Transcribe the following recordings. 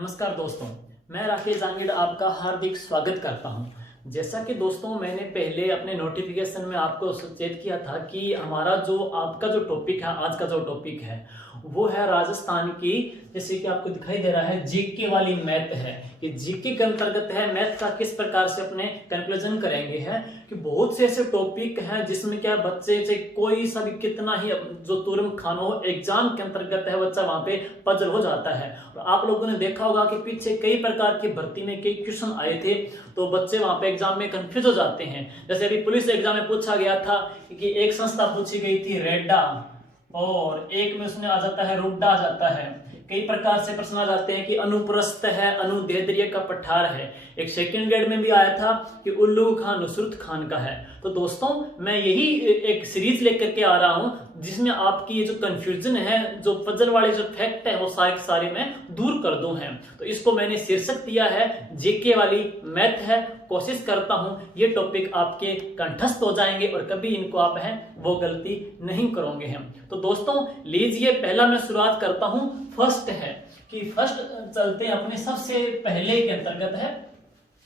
नमस्कार दोस्तों, मैं राकेश जांगिड़ आपका हार्दिक स्वागत करता हूं। जैसा कि दोस्तों मैंने पहले अपने नोटिफिकेशन में आपको सचेत किया था कि हमारा जो आपका जो टॉपिक है, आज का जो टॉपिक है वो है राजस्थान की, जैसे कि आपको दिखाई दे रहा है जीके वाली मैथ है। ये जीके के अंतर्गत है, मैथ का किस प्रकार से अपने कंक्लूजन करेंगे है कि बहुत से ऐसे टॉपिक हैं जिसमें क्या बच्चे से कोई सा भी कितना ही जो तुरंत खाना हो एग्जाम के अंतर्गत है बच्चा वहां पे पजल हो जाता है। और आप लोगों ने देखा होगा कि पीछे कई प्रकार की भर्ती में कई क्वेश्चन आए थे तो बच्चे वहां पे एग्जाम में कंफ्यूज हो जाते हैं। जैसे अभी पुलिस एग्जाम में पूछा गया था कि एक संस्था पूछी गई थी रेडा, और एक में उसने आ जाता है रुड्डा आ जाता है। कई प्रकार से प्रश्न आ जाते हैं कि अनुप्रस्थ है, अनुदैर्ध्य का पठार है। एक सेकंड ग्रेड में भी आया था कि उल्लू खान नुसरत खान का है। तो दोस्तों मैं यही एक सीरीज लेकर के आ रहा हूं जिसमें आपकी ये जो कंफ्यूजन है, जो पजल वाले जो फैक्ट है वो सारे के सारे मैं दूर कर दूं है। तो इसको मैंने शीर्षक दिया है जेके वाली मैथ है। कोशिश करता हूं ये टॉपिक आपके कंठस्थ हो जाएंगे और कभी इनको आप हैं वो गलती नहीं करोगे हम। तो दोस्तों लीजिए पहला मैं शुरुआत करता हूं। फर्स्ट है कि फर्स्ट चलते हैं अपने सबसे पहले के अंतर्गत है।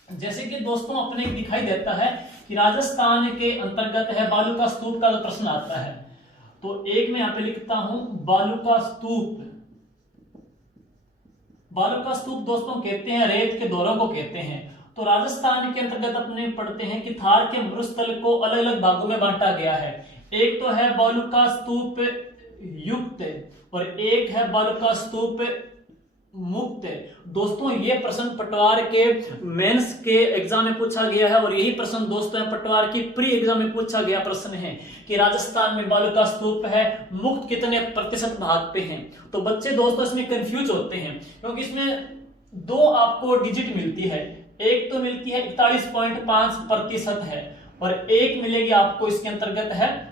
जैसे कि दोस्तों अपने दिखाई देता है कि राजस्थान के अंतर्गत है बालू का स्तूप का प्रश्न आता है। तो एक मैं यहां पे लिखता हूं बालू का स्तूप। बालू का स्तूप दोस्तों कहते हैं रेत के दौरों को कहते हैं। तो राजस्थान के अंतर्गत अपने पढ़ते हैं कि थार के मरुस्थल को अलग अलग भागों में बांटा गया है। एक तो है बालू का स्तूप युक्त और एक है बालू का स्तूप मुक्त। दोस्तों ये प्रश्न पटवार के मेंस के एग्जाम में पूछा गया है और यही प्रश्न दोस्तों पटवार की प्री एग्जाम में पूछा गया प्रश्न है कि राजस्थान में बालू का स्तूप है, मुक्त कितने प्रतिशत भाग पे हैं। तो बच्चे दोस्तों इसमें कंफ्यूज होते हैं क्योंकि इसमें दो आपको डिजिट मिलती है। एक तो मिलती है 41.5% है और एक मिलेगी आपको इसके अंतर्गत है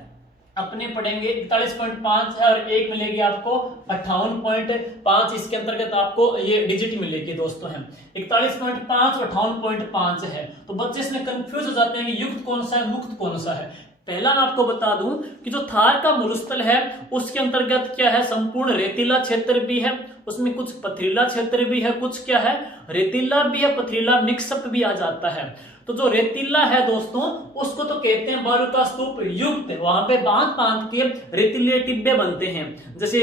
अपने पढ़ेंगे 41.5 है और एक मिलेगी आपको 58.5। इसके अंतर्गत आपको ये डिजिट मिलेगी दोस्तों है 41.5 और 58.5 है। तो बच्चे इसमें कंफ्यूज हो जाते हैं कि युक्त कौन सा है, मुक्त कौन सा है। पहला मैं आपको बता दूं कि जो थार का मरुस्थल है उसके अंतर्गत क्या है, संपूर्ण रेतीला क्षेत्र भी है, उसमें कुछ पथरीला क्षेत्र भी है, कुछ क्या है रेतीला भी है, पथरीला मिक्सअप भी आ जाता है। तो जो रेतीला है दोस्तों उसको तो कहते हैं बालू का स्तूप युक्त। वहां पे बांध बांध के रेतीले टिब्बे बनते हैं, जैसे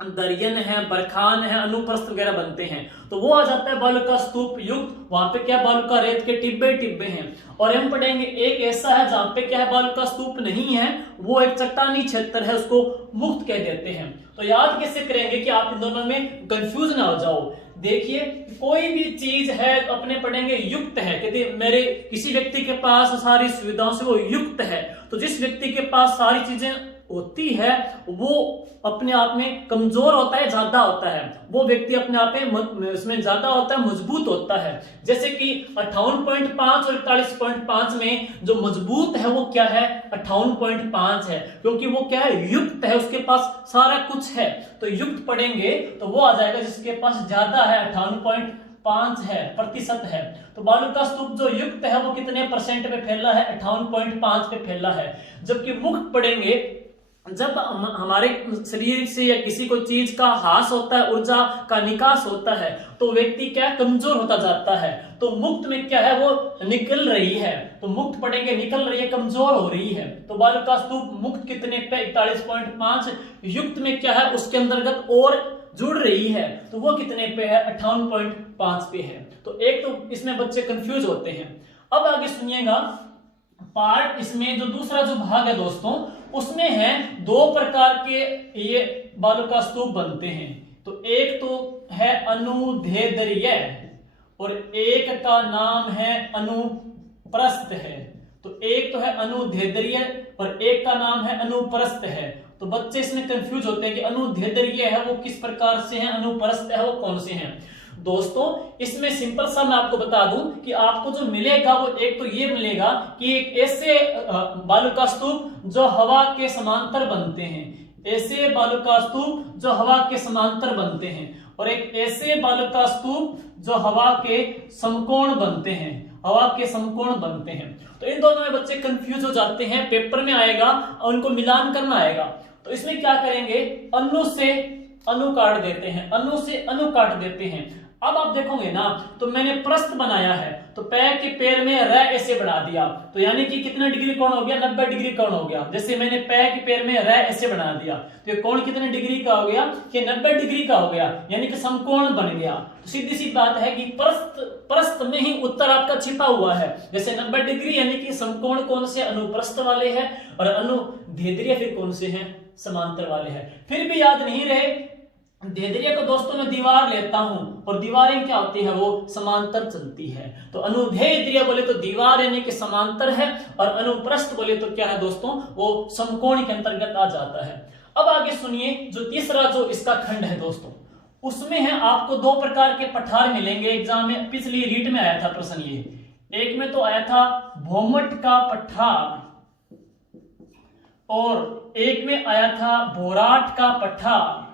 दरियन है, बरखान है, अनुप्रस्थ वगैरह बनते हैं। तो वो आ जाता है बालू का स्तूप युक्त। वहां पे क्या बालू का रेत के टिब्बे टिब्बे हैं। और हम पढ़ेंगे एक ऐसा है जहां पे क्या है बालू का स्तूप नहीं है, वो एक चट्टानी क्षेत्र है, उसको मुक्त कह देते हैं। तो याद कैसे करेंगे कि आप इन दोनों में कंफ्यूज ना हो जाओ। देखिए कोई भी चीज है अपने पढ़ेंगे युक्त है, कहते मेरे किसी व्यक्ति के पास सारी सुविधाओं से वो युक्त है। तो जिस व्यक्ति के पास सारी चीजें होती है वो अपने आप में कमजोर होता है, ज्यादा होता है, वो व्यक्ति अपने आप में इसमें ज्यादा होता है, मजबूत होता है। जैसे कि 58.5 और 41.5 में जो मजबूत है वो क्या है 58.5 है, क्योंकि वो क्या है युक्त है, उसके पास सारा कुछ है। तो युक्त पढ़ेंगे तो वो आ जाएगा जिसके पास ज्यादा है 58.5 है प्रतिशत है। तो बालू का स्तूप जो युक्त है वो कितने परसेंट पे फैला है 58.5 पे फैला है। जबकि मुक्त पढ़ेंगे जब हमारे शरीर से या किसी को चीज का ह्रास होता है, ऊर्जा का निकास होता है, तो व्यक्ति क्या कमजोर होता जाता है। तो मुक्त में क्या है वो निकल रही है। तो मुक्त पढ़ेंगे निकल रही है, कमजोर हो रही है। तो बालू का स्तूप मुक्त कितने पे 41.5, युक्त में क्या है उसके अंतर्गत और जुड़ रही है तो वो कितने पे है 58.5 पे है। तो एक तो इसमें बच्चे कंफ्यूज होते हैं। अब आगे सुनिएगा पार्ट, इसमें जो दूसरा जो भाग है दोस्तों उसमें है दो प्रकार के ये बालू का स्तूप बनते हैं। तो एक तो है अनुदैर्ध्य और एक का नाम है अनुप्रस्थ है। तो एक तो है अनुदैर्ध्य और एक का नाम है अनुप्रस्थ है। तो बच्चे इसमें कंफ्यूज होते हैं कि अनुदैर्ध्य है वो किस प्रकार से है, अनुप्रस्थ है वो कौन से हैं। दोस्तों इसमें सिंपल सा मैं आपको बता दूं कि आपको जो मिलेगा वो एक तो ये मिलेगा कि एक ऐसे बालू का स्तूप जो हवा के समांतर बनते हैं, ऐसे बालू का स्तूप जो हवा के समांतर बनते हैं, और एक ऐसे बालू का स्तूप जो हवा के समकोण बनते हैं, हवा के समकोण बनते हैं। तो इन दोनों में बच्चे कंफ्यूज हो जाते हैं, पेपर में आएगा और उनको मिलान करना आएगा। तो इसमें क्या करेंगे, अनु से अनु काट देते हैं, अनु से अनु काट देते हैं। अब आप देखोगे ना, तो मैंने प्रस्थ बनाया है, तो पैर के पैर में र ऐसे बढ़ा दिया, तो यानी कि कितना डिग्री कोण हो गया, 90 डिग्री कोण हो गया। जैसे मैंने पैर के पैर में र ऐसे बना दिया, तो ये कोण कितने डिग्री का हो गया, कि 90 डिग्री का हो गया, यानी कि समकोण बन गया। तो सीधी सी बात है कि प्रस्थ में ही उत्तर आपका छिपा हुआ है। जैसे 90 डिग्री यानी कि समकोण कौन से, अनुप्रस्थ वाले हैं, और अनुदैर्ध्य फिर कौन से हैं, समांतर वाले हैं। फिर भी याद नहीं रहे, दैर्ध्य को दोस्तों मैं दीवार लेता हूं, और दीवारें क्या होती है, वो समांतर चलती है। तो अनुदैर्ध्य बोले तो दीवार यानी कि समांतर है, और अनुप्रस्थ बोले तो क्या है दोस्तों, वो समकोण के अंतर्गत आ जाता है। अब आगे सुनिए, जो तीसरा जो इसका खंड है दोस्तों, उसमें है आपको दो प्रकार के पठार मिलेंगे एग्जाम में। पिछली रीट में आया था प्रश्न ये, एक में तो आया था भौमट का पठार, और एक में आया था बोराट का पठार।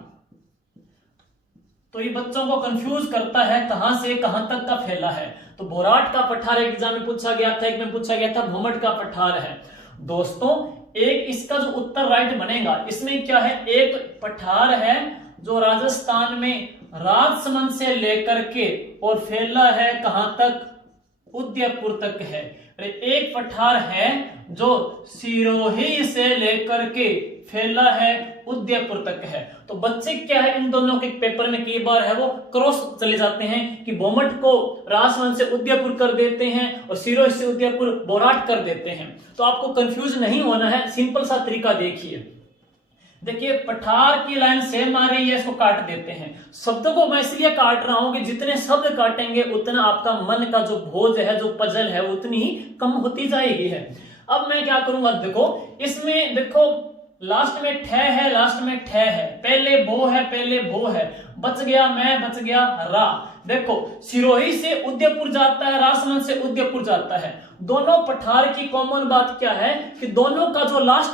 तो ये बच्चों को कंफ्यूज करता है कहां से कहां तक का फैला है। तो बोराट का पठार एग्जाम में पूछा गया था, एक में पूछा गया था भौमट का पठार है। दोस्तों एक इसका जो उत्तर राइट बनेगा, इसमें क्या है, एक पठार है जो राजस्थान में राजसमंद से लेकर के और फैला है कहां तक, उदयपुर तक है। एक पठार है जो सिरोही से लेकर के फैला है उदयपुर तक है। तो बच्चे क्या है, इन दोनों के पेपर में कई बार है वो क्रॉस चले जाते हैं कि भौमट को राजसमंद से उदयपुर कर देते हैं और सिरोही से उदयपुर बोराट कर देते हैं। तो आपको कंफ्यूज नहीं होना है, सिंपल सा तरीका देखिए। देखिए पठार की लाइन सेम आ रही है, इसको काट देते हैं। शब्दों को मैं इसलिए काट रहा हूं कि जितने शब्द काटेंगे उतना आपका मन का जो बोझ है, जो पजल है, उतनी ही कम होती जाएगी है। अब मैं क्या करूंगा, देखो इसमें देखो लास्ट में ठह है, लास्ट में ठह है, पहले बो है, पहले बो है, बच गया मैं, बच गया रा। देखो सिरोही से उदयपुर जाता है, राजसमंद से उदयपुर जाता है। दोनों पठार की कॉमन बात क्या है कि दोनों का जो लास्ट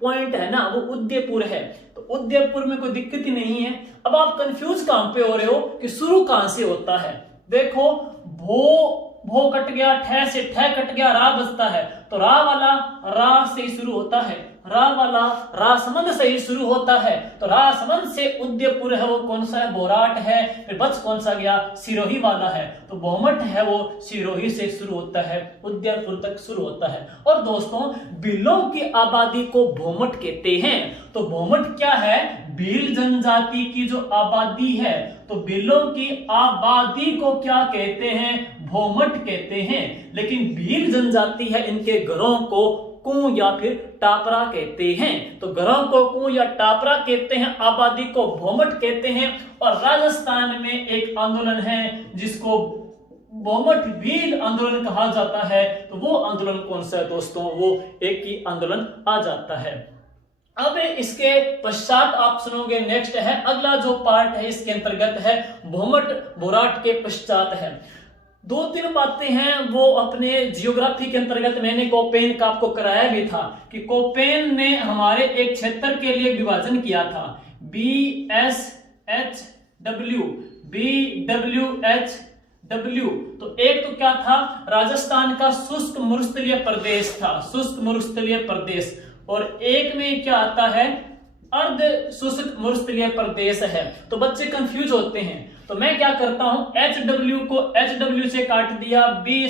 पॉइंट है ना वो उदयपुर है। तो उदयपुर में कोई दिक्कत ही नहीं है। अब आप कंफ्यूज कहां पे हो रहे हो कि शुरू कहां से होता है। देखो भो कट गया, ठह से ठह कट गया, रा बचता है, तो रा वाला रा से ही शुरू होता है, रा वाला राजसमंद से ही शुरू होता है। तो राजसमंद से उदयपुर है वो कौन सा है, बोराट है। फिर बच कौन सा गया, सिरोही वाला है। तो भौमट है वो सिरोही से शुरू होता है, उदयपुर तक शुरू होता है। और दोस्तों भीलों की आबादी को भौमट कहते हैं। तो भौमट क्या है, भील जनजाति की जो आबादी है, तो भीलों की आबादी को क्या कहते हैं, भौमट कहते हैं। लेकिन भील जनजाति है, इनके घरों को कू या फिर टापरा कहते हैं। तो घरों को कू या टापरा कहते हैं, आबादी को भौमट कहते हैं। और राजस्थान में एक आंदोलन है जिसको भौमट भील आंदोलन कहा जाता है। तो वो आंदोलन कौन सा है दोस्तों, वो एक ही आंदोलन आ जाता है। अब इसके पश्चात आप सुनोगे, नेक्स्ट है अगला जो पार्ट है इसके अंतर्गत है भौमट बोराट के पश्चात है। दो तीन बातें हैं वो अपने जियोग्राफी के अंतर्गत मैंने कोपेन का आपको कराया भी था कि कोपेन ने हमारे एक क्षेत्र के लिए विभाजन किया था, BSHW, BWHW। तो एक तो क्या था, राजस्थान का शुष्क मरुस्थलीय प्रदेश था, शुष्क मरुस्थलीय प्रदेश। और एक में क्या आता है, अर्ध शुष्क मरुस्थलीय प्रदेश है। तो बच्चे कंफ्यूज होते हैं। तो मैं क्या करता हूं, HW को HW से काट दिया, B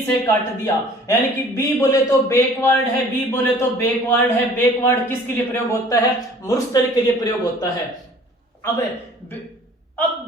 से काट दिया, यानी कि B बोले तो बैकवर्ड है, B बोले तो बैकवर्ड है। बैकवर्ड किसके लिए प्रयोग होता है, मरुस्थल के लिए प्रयोग होता है। अब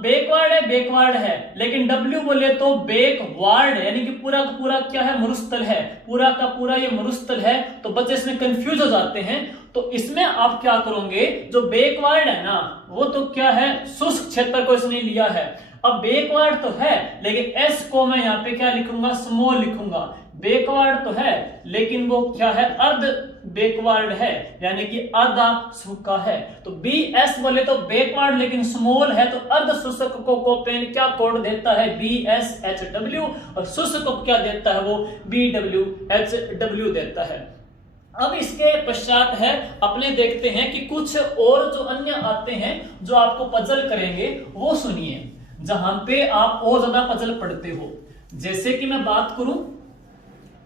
बैकवर्ड है, लेकिन W बोले तो बैकवर्ड, यानी कि पूरा का पूरा क्या है, मरुस्थल है, पूरा का पूरा ये मरुस्थल है। तो बच्चे इसमें कंफ्यूज हो जाते हैं। तो इसमें आप क्या करोगे, जो बैकवर्ड है ना वो तो क्या है, शुष्क क्षेत्र को इसने लिया है। अब बैकवर्ड तो है, लेकिन एस को मैं यहाँ पे क्या लिखूंगा, स्मॉल लिखूंगा। बैकवर्ड तो है लेकिन वो क्या है, अर्ध बैकवर्ड है, यानी कि आधा सूखा है। तो BS बोले तो बैकवर्ड लेकिन स्मॉल है, तो अर्ध शुष्क को कोपेन क्या कोड देता है, BSHW। और शुष्क को क्या देता है, वो BWHW देता है। अब इसके पश्चात है अपने देखते हैं कि कुछ और जो अन्य आते हैं जो आपको पजल करेंगे, वो सुनिए, जहां पे आप और ज्यादा पजल पढ़ते हो। जैसे कि मैं बात करूं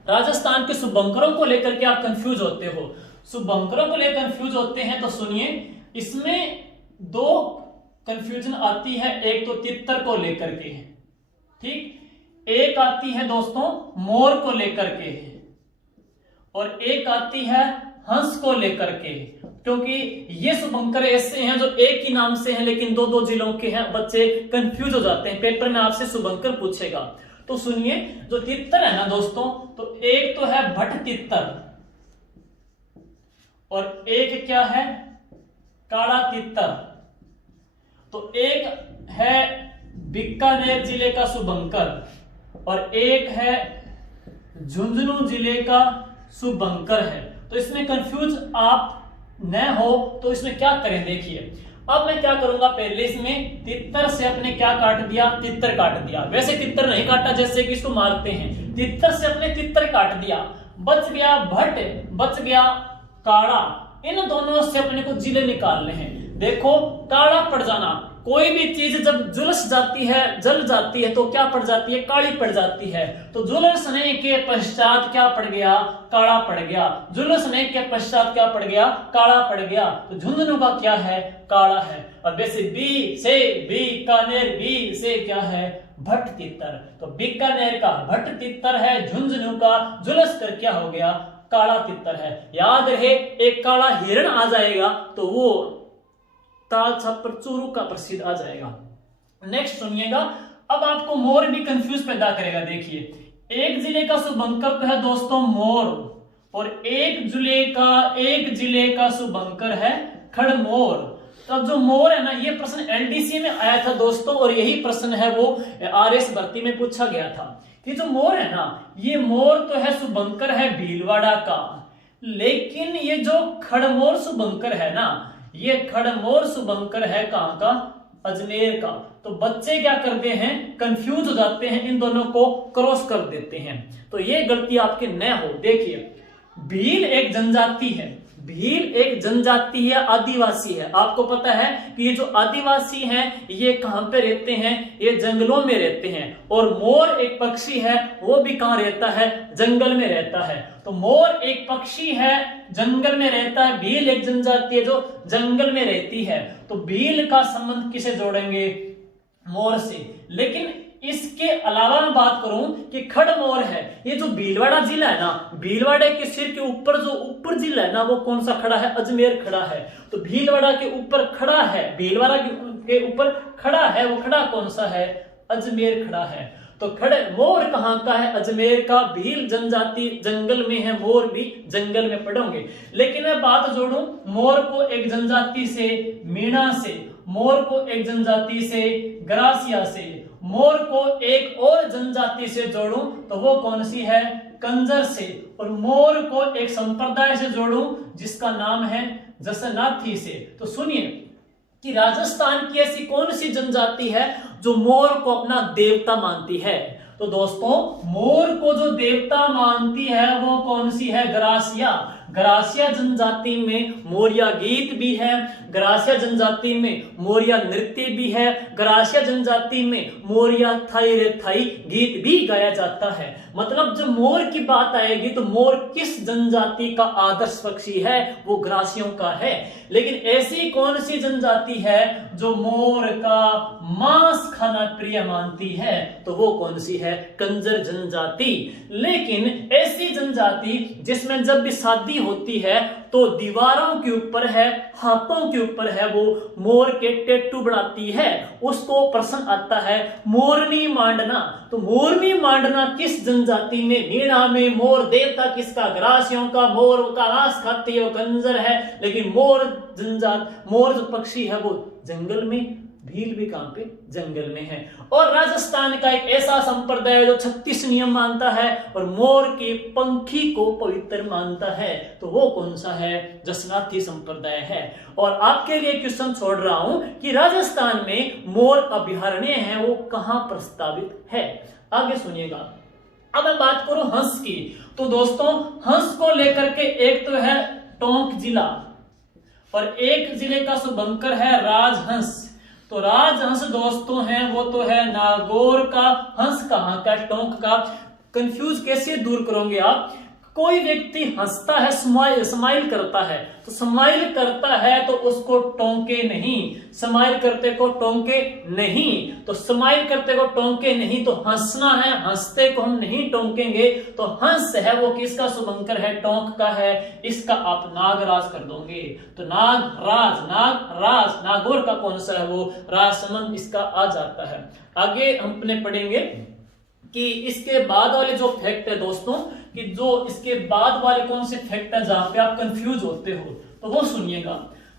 राजस्थान के शुभंकरों को लेकर के आप कंफ्यूज होते हो, शुभंकरों को लेकर कंफ्यूज होते हैं, तो सुनिए, इसमें दो कंफ्यूजन आती है, एक तो तितर को लेकर के है, ठीक, एक आती है दोस्तों मोर को लेकर के है, और एक आती है हंस को लेकर के, क्योंकि ये शुभंकर ऐसे हैं जो एक ही नाम से हैं लेकिन दो दो जिलों के हैं, बच्चे कंफ्यूज हो जाते हैं, पेपर में आपसे शुभंकर पूछेगा। तो सुनिए, जो तितर है ना दोस्तों, तो एक तो है भट्ट तितर और एक क्या है काला तितर, तो एक है बीकानेर जिले का शुभंकर और एक है झुंझुनू जिले का शुभंकर है। तो इसमें कंफ्यूज आप न हो तो इसमें क्या करें, देखिए अब मैं क्या करूंगा, पहले इसमें तितर से अपने क्या काट दिया, तितर काट दिया, वैसे तितर नहीं काटा जैसे कि इसको मारते हैं, तितर से अपने तितर काट दिया, बच गया भट्ट, बच गया काड़ा, इन दोनों से अपने को जिले निकालने हैं। देखो काला पड़ जाना, कोई भी चीज जब झुलस जाती है, जल जाती है तो क्या पड़ जाती है, काली पड़ जाती है। तो झुलसने के पश्चात क्या पड़ गया, काला पड़ गया, झुलसने के पश्चात क्या पड़ गया, काला पड़ गया। तो झुंझुनू का क्या है, काला है। और वैसे बी से बीकानेर, बी से क्या है, भट्ट तितर, तो बीकानेर का भट्ट तितर है, झुंझुनू का झुलस कर क्या हो गया, काला तितर है। याद रहे, एक काला हिरण आ जाएगा तो वो ताल छापर चूरू का प्रसिद्ध आ जाएगा। नेक्स्ट सुनिएगा, अब आपको मोर भी कंफ्यूज पैदा करेगा। देखिए, एक जिले का शुभंकर तो है दोस्तों मोर, और एक जिले का शुभंकर है खड़मोर। तो जो मोर है ना, ये प्रश्न एलडीसी में आया था दोस्तों, और यही प्रश्न है वो आरएस भर्ती में पूछा गया था कि जो मोर है ना, ये मोर तो है शुभंकर है भीलवाड़ा का, लेकिन ये जो खड़मोर शुभंकर है ना, ये खड़मोर शुभंकर है कहां का, अजमेर का। तो बच्चे क्या करते हैं, कंफ्यूज हो जाते हैं, इन दोनों को क्रॉस कर देते हैं, तो ये गलती आपके न हो। देखिए, भील एक जनजाति है, भील एक जनजाति है, आदिवासी है। आपको पता है कि ये जो आदिवासी हैं ये कहां पे रहते हैं, ये जंगलों में रहते हैं। और मोर एक पक्षी है, वो भी कहां रहता है, जंगल में रहता है। तो मोर एक पक्षी है, जंगल में रहता है, भील एक जनजाति है जो जंगल में रहती है। तो भील का संबंध किसे जोड़ेंगे, मोर से। लेकिन इसके अलावा मैं बात करूं कि खड़मोर है, ये जो भीलवाड़ा जिला है ना, भीलवाड़ा के सिर के ऊपर जो ऊपर जिला है ना, वो कौन सा खड़ा है, अजमेर खड़ा है। तो भीलवाड़ा के ऊपर खड़ा है, भीलवाड़ा के ऊपर खड़ा है, वो खड़ा कौन सा है, अजमेर खड़ा है। तो मोर कहां का है, अजमेर का। भील जनजाति जंगल में है, मोर भी जंगल में पड़ोगे। लेकिन मैं बात जोड़ूं, मोर को एक जनजाति से मीणा से, मोर को एक जनजाति से ग्रासिया से, मोर को एक और जनजाति से जोड़ूं तो वो कौन सी है, कंजर से, और मोर को एक संप्रदाय से जोड़ूं जिसका नाम है जसनाथी से। तो सुनिए कि राजस्थान की ऐसी कौन सी जनजाति है जो मोर को अपना देवता मानती है। तो दोस्तों, मोर को जो देवता मानती है वो कौन सी है, ग्रासिया। ग्रासिया जनजाति में मोरिया गीत भी है, ग्रासिया जनजाति में मोरिया नृत्य भी है, ग्रासिया जनजाति में मोरिया थाई रे थाई गीत भी गाया जाता है। मतलब जब मोर की बात आएगी तो मोर किस जनजाति का आदर्श पक्षी है, वो ग्रासियों का है। लेकिन ऐसी कौन सी जनजाति है जो मोर का मांस खाना प्रिय मानती है, तो वो कौन सी है, कंजर जनजाति। लेकिन ऐसी जनजाति जिसमें जब भी शादी होती है तो दीवारों के ऊपर है, हाथों के ऊपर है, वो मोर के टैटू बनाती है। उसको प्रश्न आता है मोरनी मांडना। तो मोरनी मांडना किस जनजाति में, मीणा में। मोर देवता किसका, ग्रासियों का। मोर का मांस खाती है, वो कंजर है। लेकिन मोर जनजात, मोर जो पक्षी है वो जंगल में, भील भी कहां पे, जंगल में है। और राजस्थान का एक ऐसा संप्रदाय जो 36 नियम मानता है और मोर के पंखी को पवित्र मानता है, तो वो कौन सा है, जसनाथी संप्रदाय है। और आपके लिए क्वेश्चन छोड़ रहा हूं कि राजस्थान में मोर अभयारण्य है, वो कहां प्रस्तावित है। आगे सुनिएगा। अब मैं बात करूं हंस की, तो दोस्तों हंस को लेकर के एक तो है टोंक जिला और एक जिले का शुभंकर है राजहंस। तो राजहंस दोस्तों है वो तो है नागौर का, हंस कहां का, टोंक का। कंफ्यूज कैसे दूर करोगे आप, कोई व्यक्ति हंसता है, स्माइल करता है, तो स्माइल करता है तो उसको टोंके नहीं, स्माइल करते को टोंके नहीं, तो स्माइल करते को टोंके नहीं, तो हंसना है, हंसते को हम नहीं टोंकेंगे, तो हंस है वो किसका शुभंकर है, टोंक का है, इसका आप नागराज कर दोगे। तो नागराज, नागराज, नागौर का कौन सा है वो, राजसमंद इसका आ जाता है। आगे हम अपने पढ़ेंगे कि इसके बाद वाले जो फैक्ट है दोस्तों, कि जो इसके बाद वाले कौन से फैक्ट है जहां पे आप कंफ्यूज होते हो, तो वो सुनिएगा।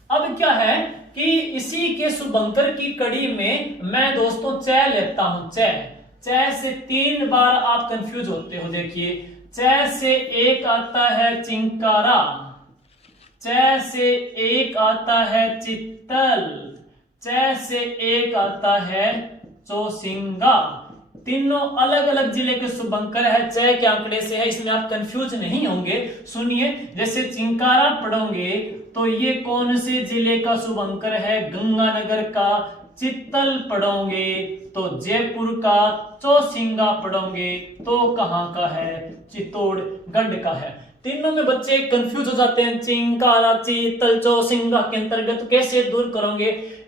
अब क्या है कि इसी के शुभंकर की कड़ी में मैं दोस्तों च लेता हूं, च से 3 बार आप कंफ्यूज होते हो। देखिए, च से एक आता है चिंकारा, च से एक आता है चित्तल, च से एक आता है चौसिंगा। तीनों अलग अलग जिले के शुभंकर है, च के आंकड़े से है, इसमें आप कंफ्यूज नहीं होंगे। सुनिए, जैसे चिंकारा पढ़ोगे तो ये कौन से जिले का शुभंकर है, गंगानगर का। चित्तल पढ़ोगे तो जयपुर का। चौसिंगा पढ़ोगे तो कहां का है, चित्तौड़गढ़ का है। तीनों में बच्चे कंफ्यूज हो जाते हैं, चिंकारा, चित्तल, चौसिंगा के अंतर्गत कैसे दूर करोगे।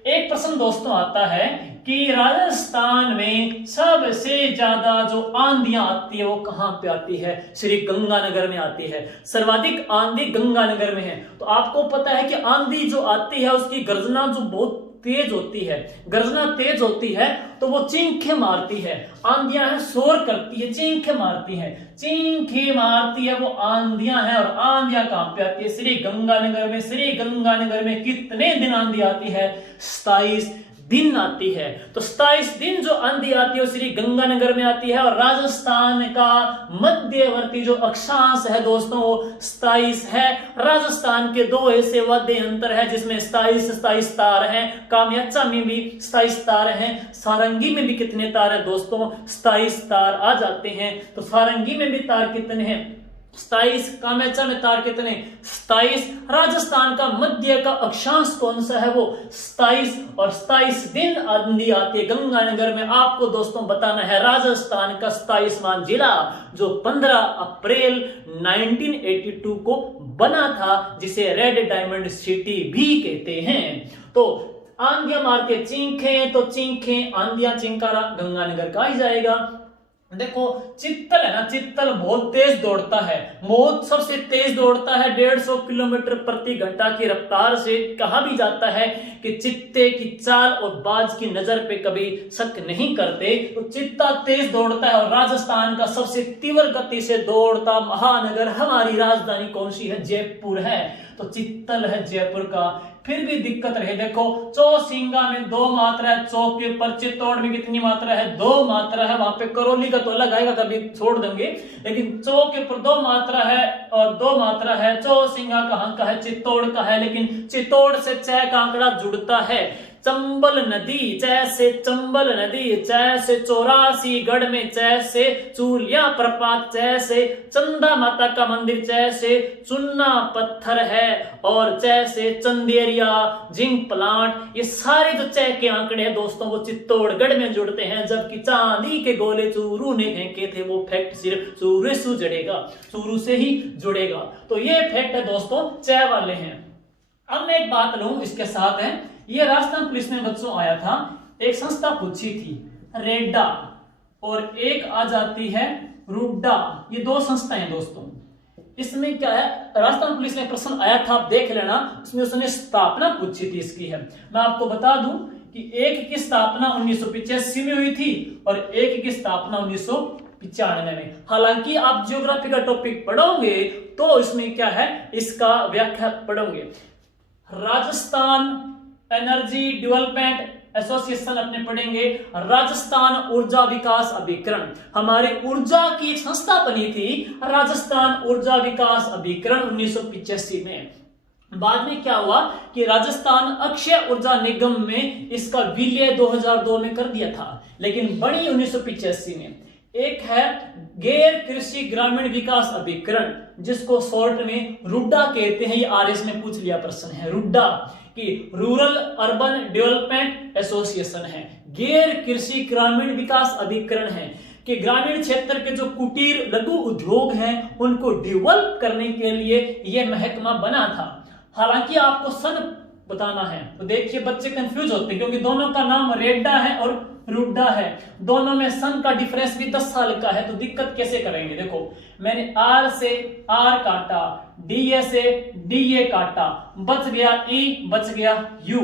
एक प्रश्न दोस्तों आता है कि राजस्थान में सबसे ज्यादा जो आंधियां आती है वो कहां पे आती है, श्री गंगानगर में आती है। सर्वाधिक आंधी गंगानगर में है। तो आपको पता है कि आंधी जो आती है उसकी गर्जना जो बहुत तेज होती है, गर्जना तेज होती है तो वो चींखे मारती है। आंधियां है, शोर करती है, चींखे मारती है, चींखे मारती है, वो आंधियां हैं। और आंधियां कहां पे आती है, श्री गंगानगर में। श्री गंगानगर में कितने दिन आंधी आती है, 27 दिन आती है। तो 27 दिन जो आंधी आती है वो श्री गंगानगर में आती है। और राजस्थान का मध्यवर्ती जो अक्षांश है दोस्तों वो 27 है। राजस्थान के 2 ऐसे वाद्य यंत्र है जिसमें 27 तार हैं। कामयाचा में भी 27 तार हैं। सारंगी में भी कितने तार है दोस्तों, 27 तार आ जाते हैं। तो सारंगी में भी तार कितने हैं, 27। कामेचा में तार कितने, 27। राजस्थान का मध्य का अक्षांश कौन सा है, वो 27। और 27 दिन आंधी आती है गंगानगर में। आपको दोस्तों बताना है राजस्थान का 27वां जिला जो 15 अप्रैल 1982 को बना था, जिसे रेड डायमंड सिटी भी कहते हैं। तो आंधियां मार के चींखे, तो चींखे, आंधियां, चिंकारा गंगानगर का ही जाएगा। देखो, चित्तल है ना, चित्तल बहुत तेज दौड़ता है, बहुत सबसे तेज दौड़ता है, 150 किलोमीटर प्रति घंटा की रफ्तार से। कहा भी जाता है कि चित्ते की चाल और बाज की नजर पे कभी शक नहीं करते। तो चित्ता तेज दौड़ता है। और राजस्थान का सबसे तीव्र गति से दौड़ता महानगर, हमारी राजधानी कौन सी है, जयपुर है। तो चित्तल है जयपुर का। फिर भी दिक्कत रहे, देखो चौसिंगा में 2 मात्रा है, चौ के ऊपर। चित्तौड़ में कितनी मात्रा है, 2 मात्रा है। वहां पे करौली का तो अलग आएगा, कभी छोड़ देंगे। लेकिन चौ के ऊपर 2 मात्रा है और 2 मात्रा है। चौसिंगा कहां का है, चित्तौड़ का है। लेकिन चित्तौड़ से च का आंकड़ा जुड़ता है। चंबल नदी, च से चंबल नदी, च से 84 गढ़ में, च से चूलिया प्रपात, च से चंदा माता का मंदिर, च से चुन्ना पत्थर है, और च से चंदेरिया, जिंक प्लांट। ये सारे जो च के आंकड़े हैं दोस्तों वो चित्तौड़गढ़ में जुड़ते हैं। जबकि चांदी के गोले चूरू ने फेंके थे, वो फैक्ट सिर्फ चूरू से जुड़ेगा, चूरू से ही जुड़ेगा। तो ये फैक्ट है दोस्तों च वाले हैं। अब मैं एक बात लूं इसके साथ है, ये राजस्थान पुलिस में बच्चों आया था, एक संस्था पूछी थी, रेडा, और एक आ जाती है रुड्डा। ये 2 संस्थाएं दोस्तों। इसमें क्या है, राजस्थान पुलिस में प्रश्न आया था, आप देख लेना, उसमें उसने स्थापना पूछी थी इसकी है। मैं आपको बता दूं कि एक की स्थापना 1985 में हुई थी और एक की स्थापना 1995 में। हालांकि आप ज्योग्राफी का टॉपिक पढ़ोगे तो इसमें क्या है, इसका व्याख्या पढ़ोगे। राजस्थान एनर्जी डेवलपमेंट एसोसिएशन अपने पढ़ेंगे। राजस्थान ऊर्जा विकास अभिकरण, हमारी ऊर्जा की एक संस्था बनी थी, राजस्थान ऊर्जा विकास अभिकरण 1985 में। बाद में क्या हुआ कि राजस्थान अक्षय ऊर्जा निगम में इसका विलय 2002 में कर दिया था, लेकिन बनी 1985 में। एक है गैर कृषि ग्रामीण विकास अभिकरण, जिसको शॉर्ट में रुड्डा कहते हैं। ये आरएस में पूछ लिया प्रश्न है, रुड्डा कि रूरल अर्बन डेवलपमेंट एसोसिएशन है, गैर कृषि ग्रामीण विकास अभिकरण है। कि ग्रामीण क्षेत्र के जो कुटीर लघु उद्योग हैं उनको डेवलप करने के लिए यह महकमा बना था। हालांकि आपको सन बताना है, तो देखिए बच्चे कंफ्यूज होते हैं क्योंकि दोनों का नाम रेड्डा है और रुड्डा है, दोनों में सन का डिफरेंस भी 10 साल का है, तो दिक्कत कैसे करेंगे। देखो मैंने आर से आर काटा, डीए से डीए काटा, बच गया ई, बच गया यू।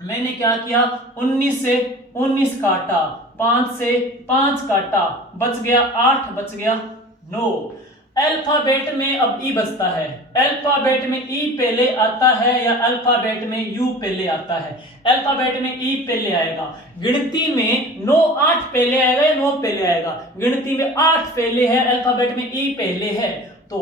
मैंने क्या किया 19 से 19 काटा, 5 से 5 काटा, बच गया 8, बच गया 9। अल्फाबेट में अब ई बचता है, अल्फाबेट में ई पहले आता है या अल्फाबेट में यू पहले आता है। अल्फाबेट में ई पहले आएगा, गिनती में 9 8 पहले आएगा या 9 पहले आएगा, गिनती में 8 पहले है, अल्फाबेट में ई पहले है। तो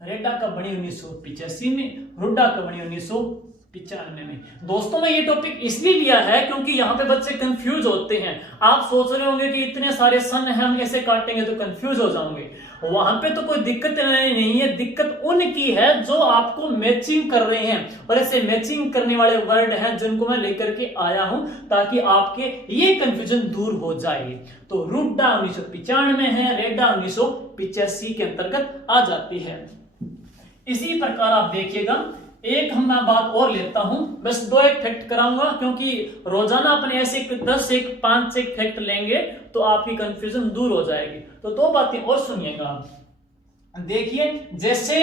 रेड्डा कब बनी 1985 में, रुड्डा कब बनी 1995 में। दोस्तों मैं ये टॉपिक इसलिए लिया है क्योंकि यहाँ पे बच्चे कंफ्यूज होते हैं। आप सोच रहे होंगे कि इतने सारे सन है, हम ऐसे काटेंगे तो कंफ्यूज हो जाओगे। वहां पे तो कोई दिक्कत नहीं है, दिक्कत उनकी है जो आपको मैचिंग कर रहे हैं, और ऐसे मैचिंग करने वाले वर्ड हैं जिनको मैं लेकर के आया हूं ताकि आपके ये कंफ्यूजन दूर हो जाए। तो रुड्डा 1995 है, रेड्डा 1985 के अंतर्गत आ जाती है। इसी प्रकार आप देखिएगा, एक हम मैं बात और लेता हूं, बस 2 एक फैक्ट कराऊंगा क्योंकि रोजाना अपने ऐसे 10 एक 5 एक फैक्ट लेंगे तो आपकी कंफ्यूजन दूर हो जाएगी। तो 2 बातें और सुनिएगा। देखिए जैसे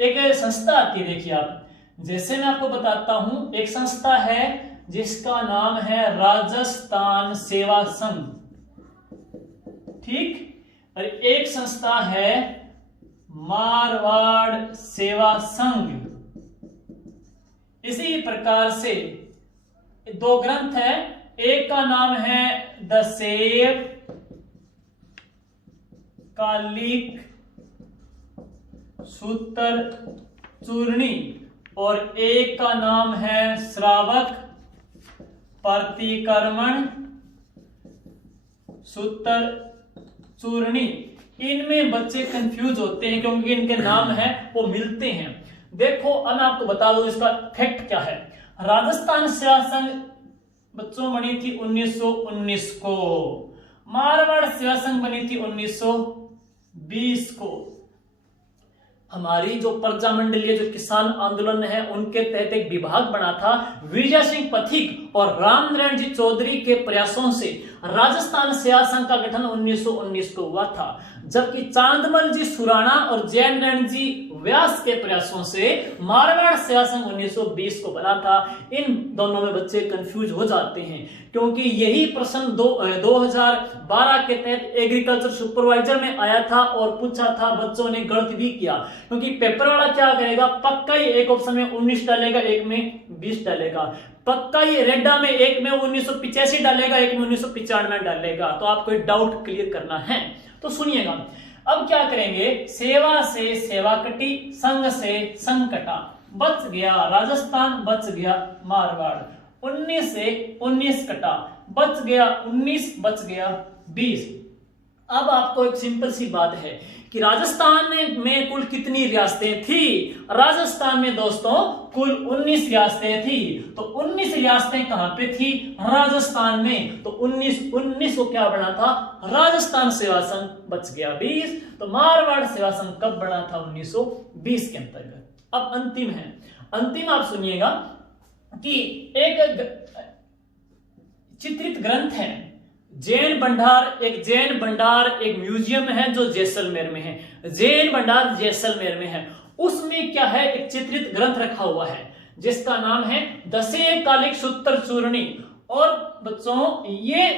एक संस्था आती है, देखिए आप, जैसे मैं आपको बताता हूं एक संस्था है जिसका नाम है राजस्थान सेवा संघ, ठीक, और एक संस्था है मारवाड़ सेवा संघ। इसी प्रकार से 2 ग्रंथ है, एक का नाम है द सेव कालिक सूत्र चूर्णी और एक का नाम है श्रावक प्रतिक्रमण सूत्र चूर्णी। इनमें बच्चे कंफ्यूज होते हैं क्योंकि इनके नाम है वो मिलते हैं। देखो अब मैं आपको बता दूं इसका फैक्ट क्या है। राजस्थान सेवा संघ बच्चों बनी थी 1919 को, मारवाड़ सेवा संघ बनी थी 1920 को। हमारी जो प्रजा मंडलीय जो किसान आंदोलन है उनके तहत एक विभाग बना था, विजय सिंह पथिक और रामनारायण जी चौधरी के प्रयासों से राजस्थान सेवा संघ का गठन 1919 को हुआ था, जबकि चांदमल जी सुराणा और जयनारायण जी व्यास के प्रयासों से मारवाड़ सेवा संघ 1920 को बना था। इन दोनों में बच्चे कंफ्यूज हो जाते हैं क्योंकि यही प्रश्न 2012 के तहत एग्रीकल्चर सुपरवाइजर में आया था और पूछा था, बच्चों ने गलत भी किया क्योंकि पेपर वाला क्या करेगा, पक्का ही एक ऑप्शन में 19 डालेगा, एक में 20 डालेगा, पक्का ये रेड्डा में एक में 1985 डालेगा, एक में 1995 डालेगा। तो आपको डाउट क्लियर करना है तो सुनिएगा। अब क्या करेंगे, सेवा से सेवा कटी, संघ से संघ कटा, बच गया राजस्थान, बच गया मारवाड़। 19 से 19 कटा, बच गया 19, बच गया 20। अब आपको एक सिंपल सी बात है कि राजस्थान में कुल कितनी रियासतें थी। राजस्थान में दोस्तों कुल 19 रियासतें थी। तो 19 रियासतें कहां पे थी, राजस्थान में। तो 19 को क्या बना था, राजस्थान सेवा संघ, बच गया 20। तो मारवाड़ सेवा संघ कब बना था, 1920 के अंतर्गत। अब अंतिम है, अंतिम आप सुनिएगा कि एक चित्रित ग्रंथ है जैन भंडार, एक जैन भंडार एक म्यूजियम है जो जैसलमेर में है, जैन भंडार जैसलमेर में है। उसमें क्या है, एक चित्रित ग्रंथ रखा हुआ है जिसका नाम है दशे कालिक सूत्र चूर्णी। और बच्चों ये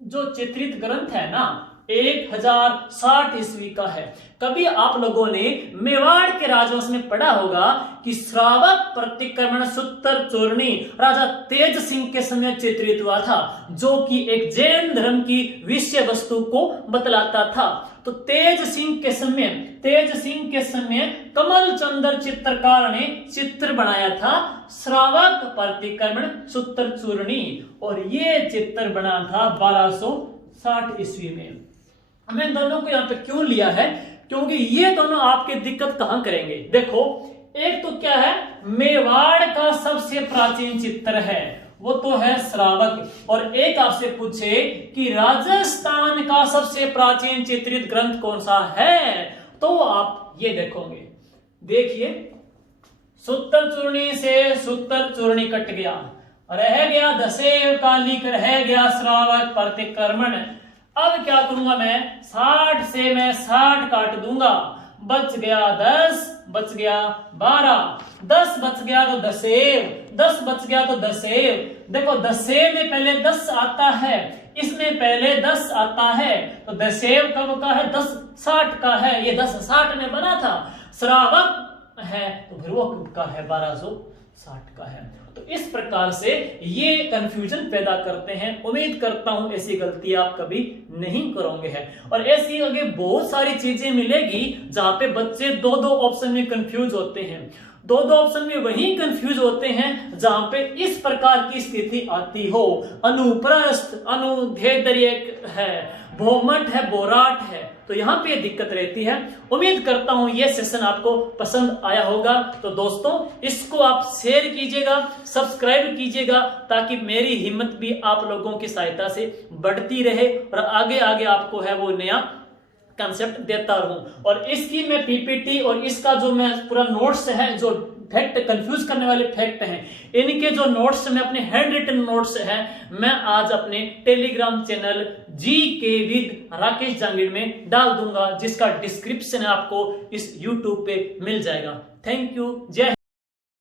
जो चित्रित ग्रंथ है ना 1060 ईस्वी का है। कभी आप लोगों ने मेवाड़ के राजवंश में पढ़ा होगा कि श्रावक प्रतिक्रमण सूत्र चूर्णी राजा तेज सिंह के समय चित्रित हुआ था, जो कि एक जैन धर्म की विषय वस्तु को बतलाता था। तो तेज सिंह के समय कमल चंद्र चित्रकार ने चित्र बनाया था श्रावक प्रतिक्रमण सूत्र चूर्णी, और ये चित्र बना था 1260 ईस्वी में। मैं दोनों को यहाँ पे क्यों लिया है, क्योंकि ये दोनों आपके दिक्कत कहां करेंगे। देखो एक तो क्या है, मेवाड़ का सबसे प्राचीन चित्र है वो तो है श्रावक। और एक आपसे पूछे कि राजस्थान का सबसे प्राचीन चित्रित ग्रंथ कौन सा है, तो आप ये देखोगे, देखिए, सूत्र चूर्णी से सूत्र चूर्णी कट गया, रह गया दसेव कालिक, रह गया श्रावक प्रतिक्रमण। अब क्या करूंगा मैं, 60 से मैं 60 काट दूंगा, बच गया 10, बच गया 12, 10 बच गया तो दसेव, 10 बच गया तो दसेव। देखो दसेव में पहले 10 आता है, इसमें पहले 10 आता है, तो दसेव कब का है, 10 60 का है, ये 10 60 में बना था। श्रावक है तो फिर वो कब का है, 1260 का है। तो इस प्रकार से ये कंफ्यूजन पैदा करते हैं। उम्मीद करता हूं ऐसी गलती आप कभी नहीं करोगे है। और ऐसी आगे बहुत सारी चीजें मिलेगी जहां पे बच्चे दो ऑप्शन में कंफ्यूज होते हैं। दो ऑप्शन में वही कंफ्यूज होते हैं जहां पे इस प्रकार की स्थिति आती हो, अनुप्रस्थ, अनुधेय है, भौमट है, बोराट है, तो यहां पे दिक्कत रहती है। उम्मीद करता हूं ये सेशन आपको पसंद आया होगा। तो दोस्तों इसको आप शेयर कीजिएगा, सब्सक्राइब कीजिएगा, ताकि मेरी हिम्मत भी आप लोगों की सहायता से बढ़ती रहे और आगे आगे आपको है वो नया कंसेप्ट देता रहूं। और इसकी मैं पीपीटी और इसका जो मैं पूरा नोट्स है, जो फैक्ट कंफ्यूज करने वाले फैक्ट हैं, इनके जो नोट्स में अपने हैंड रिटन नोट्स हैं, मैं आज अपने Telegram channel GK with Rakesh Jangid में डाल दूंगा, जिसका डिस्क्रिप्शन आपको इस YouTube पे मिल जाएगा। थैंक यू, जय।